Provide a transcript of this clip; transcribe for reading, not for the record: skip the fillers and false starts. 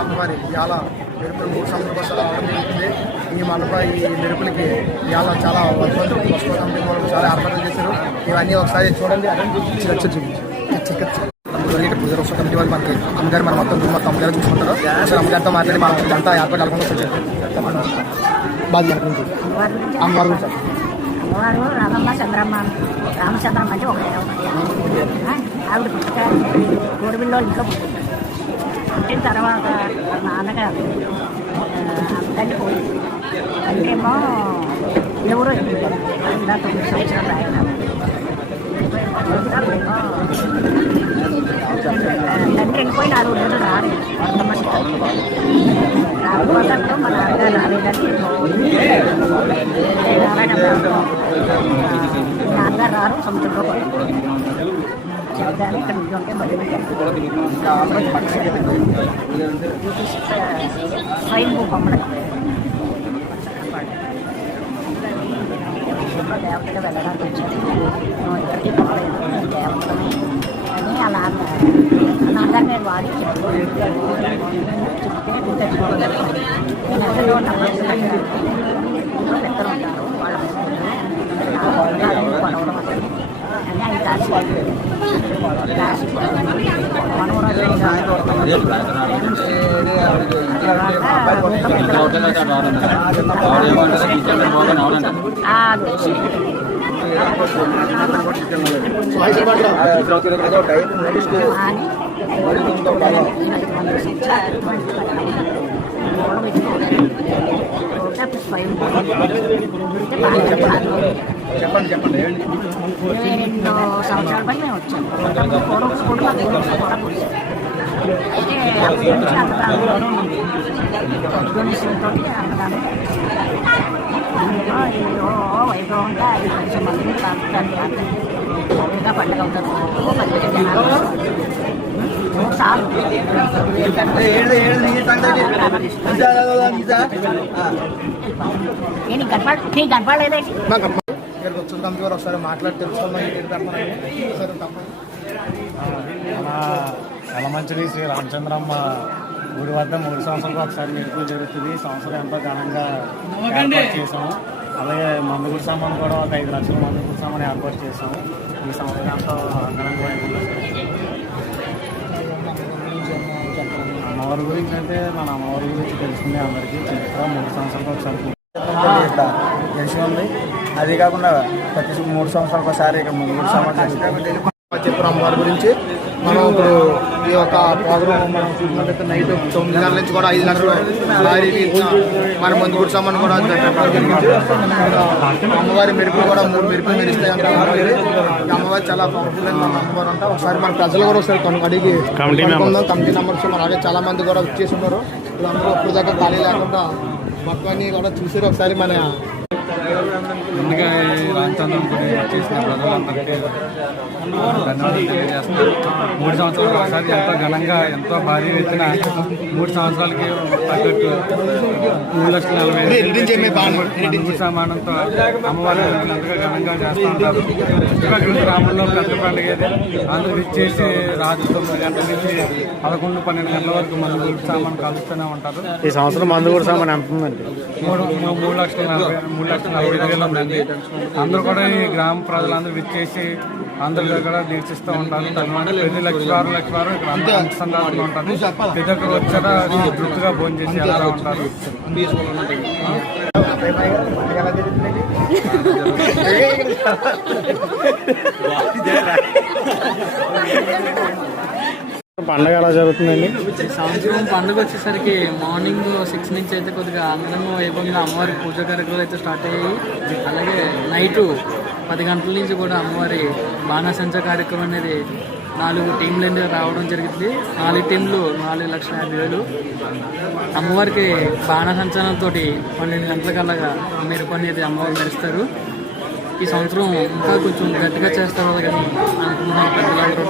అమ్మవారి ఇవాళ మెరుపులు 3 సంవత్సరాల కోసం రావడం జరుగుతుంది. ఈ మండప ఈ మెరుపులకి ఇవాళ చాలా చాలా ఏర్పాట్లు చేశారు. ఇవన్నీ ఒకసారి చూడండి. పూజ కమిటీ వాళ్ళు మనకి అమ్మగారు మన మొత్తం అమ్మగారు చూసుకుంటారు. ఒకసారి అమ్మగారితో మాట్లాడి మన అంతా ఏర్పాటు బాధ్యత అమ్మవారి గురించి అమ్మవారు రామమ్మ చంద్రమ్మ రామచంద్రమ్మ అంటే ఒకటే ఆవిడ పుట్టుక కోడిబిల్లో ఇంట్లో పుట్టిన తర్వాత నాన్నగారు తల్లి పోయింది. తల్లికేమో ఎవరో 9 సంవత్సరాలు ఆయన తండ్రి వెళ్ళిపోయి 4 రోజులు రాలేదు. రాకపోతే మన అర్థం రాలేదని నాన్నగారు రారు సముద్రంలో చెప్తాను. ఇక్కడ ఉంటే స్వయంభూ బొమ్మలు దేవతగా వెళ్ళడానికి వచ్చాను. ఇక్కడికి పోలేదు దేవతని అని అలా నాన్నగారు నేను వాడి చెప్తే తెచ్చుకోగలను. నేను ఎక్కడో ఎక్కడ ఉంటారు వాళ్ళ పడవడం అని అవి కాసి చెప్పండి. 2 సంవత్సరాల పై మేము వచ్చాము. అయితే డొనేషన్తో అన్నదానం వైభవంగా 5 మంది పండుగ అవుతారు. 10 జనాలు సార్ నేను గడపలేదండి. ఇక్కడికి వచ్చిన కమిటీ వారు ఒకసారి మాట్లాడి తెలుసుకుందాం. యలమంచిలి శ్రీ రామచంద్రమ్మ గుడి వద్ద 3 సంవత్సరాలకు ఒకసారి మెరుపులు జరుగుతుంది. ఈ సంవత్సరం ఎంతో ఘనంగా ఏర్పాటు చేసాము. అలాగే మందుగుడి సామాన్ కూడా ఒక 5 లక్షల మందుగుడి సామాన్ ఏర్పాటు చేసాము. ఈ సంవత్సరం ఎంతో ఘనంగా అమ్మవారి గురించి అంటే మన అమ్మవారి గురించి తెలిసిందే అందరికీ. చరిత్ర 3 సంవత్సరాలకు ఒకసారి తెలిసి ఉంది. అది కాకుండా ప్రతి 3 సంవత్సరాలకు ఒకసారి ఇక్కడ మందుగుడి సామాన్ చెప్పారు. అమ్మవారి గురించి మనం ఇప్పుడు ఈ యొక్క ప్రోగ్రాం మనం చూసినట్లయితే నైట్ 9 గంటల నుంచి కూడా 5 లక్షల లారీ మన మందుగుడి సామాన్ కూడా జరిగింది. అమ్మవారి మెరుపులు కూడా 3 మెరుపులు మెరుస్తాయి అంటే అమ్మవారి చాలా పవర్ఫుల్ అని మన అమ్మవారు అంట. ఒకసారి మన ప్రజలు కూడా ఒకసారి అడిగి కమిటీ మెంబర్స్ అలాగే చాలా మంది కూడా వచ్చేసి ఉన్నారు. వీళ్ళందరూ ఇప్పుడు దాకా ఖాళీ లేకుండా మొత్తం అన్ని కూడా చూసారు. ఒకసారి మన ముందుగా ఈ రామచంద్రం గుడి చేసిన ప్రజలందరికీ ధన్యవాదాలు తెలియజేస్తున్నారు. 3 సంవత్సరాలు ఒకసారి ఎంతో ఘనంగా ఎంతో భారీ ఎత్తున 3 సంవత్సరాలకి తగ్గట్టు 3,40,000 సామానంతో అమ్మవారి ఎంతగా ఘనంగా చేస్తూ ఉంటారు. చుట్టుపక్కల గ్రామంలో పెద్ద పండుగ అందరూ ఇచ్చేసి రాత్రి 9 గంటల నుంచి 11-12 గంటల వరకు మందుగుడి సామాన్ కలుస్తూనే ఉంటారు. ఈ సంవత్సరం మందుగుడి సామాన్ ఎంత ఉందండి? 3,40,000 ఉందండి. అందరూ కూడా ఈ గ్రామ ప్రజలందరూ విచ్చేసి అందరి దగ్గర దీక్షిస్తూ ఉంటారు. ప్రతి లక్షవారు ఇక్కడ అనుసంధానంగా ఉంటారు. ప్రతి ఒక్కరు వచ్చాక తృప్తిగా భోజనం చేసి ఎలా ఉంటారు. పండుగ ఎలా జరుగుతుందండి? సంవత్సరం పండుగ వచ్చేసరికి మార్నింగ్ 6 నుంచి అయితే కొద్దిగా అంగరంగ వైభవంగా అమ్మవారి పూజా కార్యక్రమాలు అయితే స్టార్ట్ అయ్యాయి. అలాగే నైటు 10 గంటల నుంచి కూడా అమ్మవారి బాణాసంచ కార్యక్రమం అనేది 4 టీంలు రావడం జరిగింది. 4 టీంలు 4,50,000. అమ్మవారికి బాణాసంచనంతో 12 గంటలకల్లాగా మెరుపు అనేది అమ్మవారు మెరుస్తారు. ఈ సంవత్సరం ఇంకా కొంచెం గట్టిగా చేస్తారు కానీ అనుకున్న పెద్దలందరూ